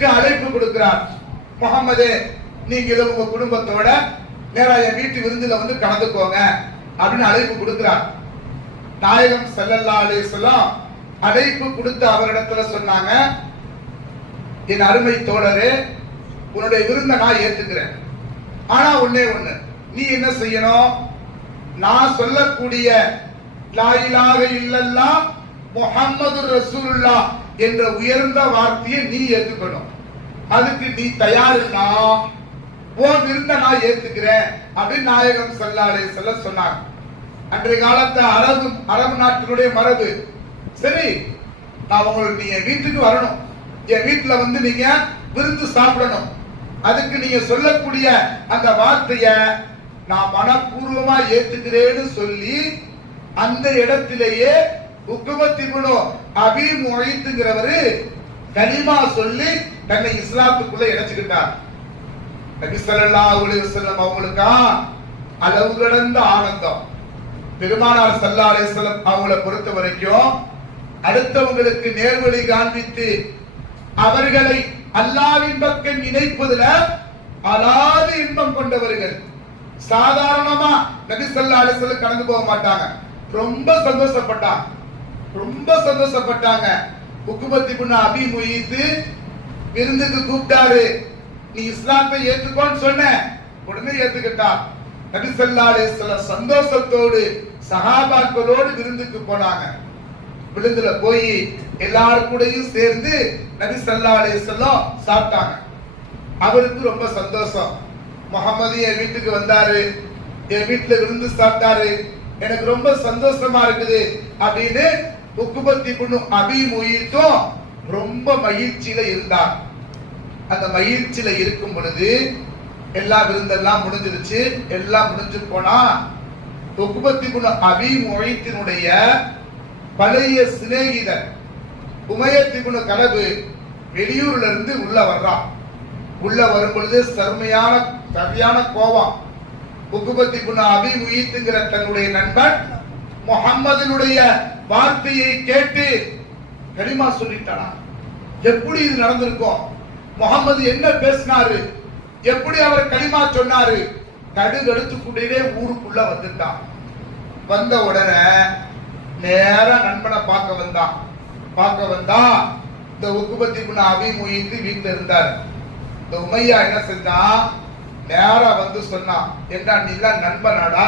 விருந்துக்கு அழைப்பு கொடுக்கிறார். முகமது நீங்களும் உங்க குடும்பத்தோட நேரா என் வீட்டு விருந்துல வந்து கலந்துக்கோங்க அப்படின்னு அழைப்பு கொடுக்கிறார். நாயகம் செல்லல்லா அலைஹி வஸல்லம் அழைப்பு கொடுத்து அவரிடத்துல சொன்னாங்க என் அருமை தோழரே உன்னுடைய விருந்த நான் ஏத்துக்கிறேன். ஆனா ஒன்னே ஒண்ணு நீ என்ன செய்யணும்? நான் சொல்லக்கூடிய லாயிலாக இலாஹ இல்லல்லாஹ் முஹம்மது ரசூலுல்லா என்ற உயர்ந்த வார்த்தையை நீ ஏத்துக்கணும். அதுக்கு நீ தயாருன்னா உன் விருந்த நான் ஏத்துக்கிறேன் அப்படின்னு நாயகம் ஸல்லல்லாஹு சொல்ல சொன்னாங்க அன்றைய காலத்து அரபு அரபு நாட்டினுடைய மரபு. சரி நான் உங்களுக்கு நீங்க வீட்டுக்கு வரணும். என் வீட்டுல வந்து நீங்க விருந்து சாப்பிடணும். அதுக்கு நீங்க சொல்லக்கூடிய அந்த வார்த்தைய நான் மனப்பூர்வமா ஏத்துக்கிறேன்னு சொல்லி அந்த இடத்திலேயே உக்குமத்திபுனோ அபி மொழித்துங்கிறவரு கனிமா சொல்லி தன்னை இஸ்லாத்துக்குள்ள இணைச்சுக்கிட்டார். நபி ஸல்லல்லாஹு அலைஹி வஸல்லம் அவங்களுக்கா? அளவு கடந்த ஆனந்தம். பெருமானார் சல்லா அலிஸ்லம் அவங்கள பொறுத்த வரைக்கும் அடுத்தவங்களுக்கு நேர்வழி காண்பித்து அவர்களை அல்லாவின் பக்கம் இணைப்பதுல அலாது இன்பம் கொண்டவர்கள். சாதாரணமா நபி சல்லா அலிஸ்லம் கடந்து போக மாட்டாங்க. ரொம்ப சந்தோஷப்பட்டாங்க. ரொம்ப சந்தோஷப்பட்டாங்க. உக்குபத்தி புண்ண அபி முயீத்து விருந்துக்கு கூப்பிட்டாரு. நீ இஸ்லாத்தை ஏத்துக்கோன்னு சொன்ன. உடனே ஏத்துக்கிட்டான். நபி சொல்லாலே சில சந்தோஷத்தோடு சகாபாக்களோடு விருந்துக்கு போனாங்க. விருந்துல போய் எல்லாரும் கூடயும் சேர்ந்து நபி ஸல்லல்லாஹு அலைஹி சாப்பிட்டாங்க. அவருக்கு ரொம்ப சந்தோஷம். முகமது என் வீட்டுக்கு வந்தாரு. என் வீட்டுல விருந்து சாப்பிட்டாரு. எனக்கு ரொம்ப சந்தோஷமா இருக்குது அப்படின்னு உக்குபத்தி பொண்ணு அபி முயித்தும் ரொம்ப மகிழ்ச்சியில இருந்தார் அந்த மகிழ்ச்சியில இருக்கும் பொழுது எல்லா விருந்தெல்லாம் முடிஞ்சிருச்சு எல்லாம் முடிஞ்சு போனா உக்குபத்தி பொண்ணு அபி முயத்தினுடைய பழைய சிநேகிதர் உமயத்திகுண கலவு வெளியூர்ல இருந்து உள்ள வர்றான் உள்ள வரும் பொழுது சர்மையான சரியான கோபம். உக்குபத்தி குண அபிமுயித்துங்கிற தன்னுடைய நண்பன் முகம்மதினுடைய வார்த்தையை கேட்டு கனிமா சொல்லிட்டானா? எப்படி இது நடந்திருக்கும்? முகம்மது என்ன பேசினாரு? எப்படி அவர் கனிமா சொன்னாரு? கடுகடுத்து கூடவே ஊருக்குள்ள வந்துட்டான். வந்த உடனே நேர நண்பனை பார்க்க வந்தான். பார்க்க வந்தா இந்த உகுபத்தி குண அபி முயித்து வீட்டுல இருந்தார். இந்த உமையா என்ன செஞ்சான்? நேரா வந்து சொன்னான் என்ன நீ நண்பனாடா?